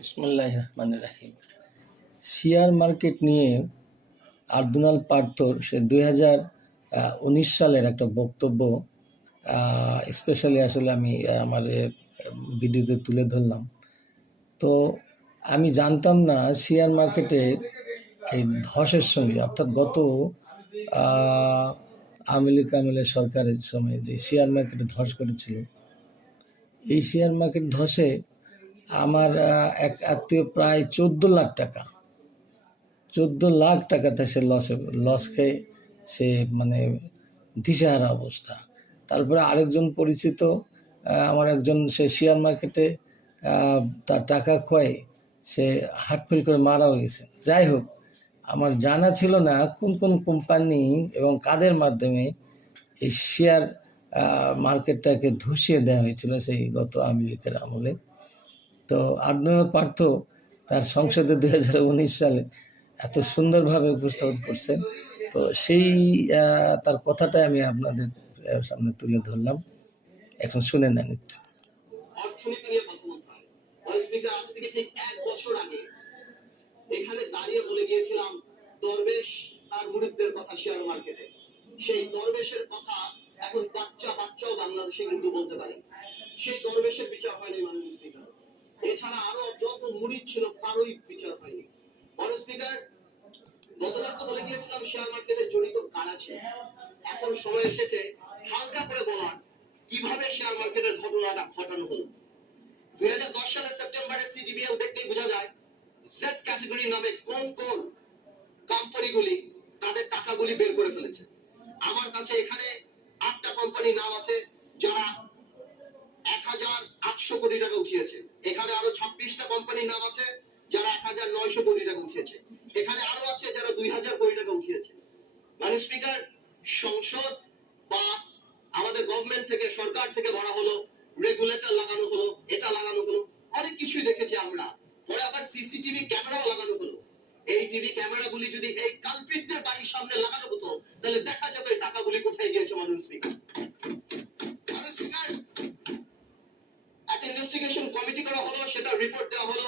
বিসমুল্লাহির রহমানির রহিম। Share market নিয়ে আর্দুনাল পার্থর সে 2019 সালের একটা বক্তব্য স্পেশালি আসলে আমি আমার ভিডিওতে তুলে ধরলাম। তো আমি জানতাম না শেয়ার মার্কেটের এই ধসের সঙ্গে, অর্থাৎ গত আওয়ামী লীগ আমলের সরকারের সময় যে শেয়ার মার্কেটে ধস করেছিল, এই শেয়ার মার্কেট ধসে আমার এক আত্মীয় প্রায় 14 লাখ টাকাতে সে লস খেয়ে সে মানে দিশেহারা অবস্থা। তারপরে আরেকজন পরিচিত আমার একজন সে শেয়ার মার্কেটে তার টাকা খোয়াই সে হার্ট ফেল করে মারাও গেছে। যাই হোক, আমার জানা ছিল না কোন কোন কোম্পানি এবং কাদের মাধ্যমে এই শেয়ার মার্কেটটাকে ধসিয়ে দেওয়া হয়েছিল সেই গত আওয়ামী লীগের আমলে। তো আর্দুনাল পার্থ তার সংসদে 2019 সালে এত সুন্দরভাবে উপস্থাপন করছেন। তো সেই তার কথাটাই আমি আপনাদের সামনে তুলে ধরলাম। এখন শুনে নেন একটু। অর্থনীতি নিয়ে কথা বলতে হয়। স্পিকার, আজ থেকে ঠিক 1 বছর আগে এখানে দাঁড়িয়ে বলে গিয়েছিলাম দরবেশ তার মুরিদদের কথা শেয়ার মার্কেটে। সেই দরবেশের কথা এখন বাচ্চাও বাংলাদেশে কিন্তু বলতে পারে। সেই দরবেশের বিচার হয়নি মাননীয় স্পিকার। এছাড়া আরো যত মুরিদ ছিল কারোই বিচার হয়নি। মাননীয় স্পিকার, গতবার তো বলে গিয়েছিলাম শেয়ার মার্কেটে জড়িত কারা ছিল। এখন সময় এসেছে হালকা করে বলার কিভাবে শেয়ার মার্কেটের ঘটনাটা ঘটানো হলো। 2010 সালের সেপ্টেম্বরে সিডিবিএল দেখতেই বোঝা যায় জেড ক্যাটাগরি নামে কোন কোন কোম্পানিগুলি তাদের টাকাগুলি বের করে ফেলেছে। আমার কাছে এখানে 8টা কোম্পানির নাম আছে যারা 1800 কোটি টাকা উঠিয়েছে। এখানে আরো 26টা কোম্পানির নাম আছে যারা 1900 কোটি টাকা উঠিয়েছে। এখানে আরো আছে যারা 2000 কোটি টাকা উঠিয়েছে। মানে স্পিকার, সংসদ বা আমাদের গভর্নমেন্ট থেকে, সরকার থেকে বলা হলো, রেগুলেটর লাগানো হলো, এটা লাগানো হলো, অনেক কিছুই দেখেছি আমরা। পরে আবার সিসিটিভি ক্যামেরাও লাগানো হলো। এই টিভি ক্যামেরাগুলি যদি এই কালপ্রিটদের বাড়ির সামনে লাগানো হতো তাহলে দেখা যাবে টাকাগুলি কোথায় গিয়েছে। মাননীয় স্পিকার, একটা ইনভেস্টিগেশন কমিটি করা হলো, সেটা রিপোর্ট দেওয়া হলো।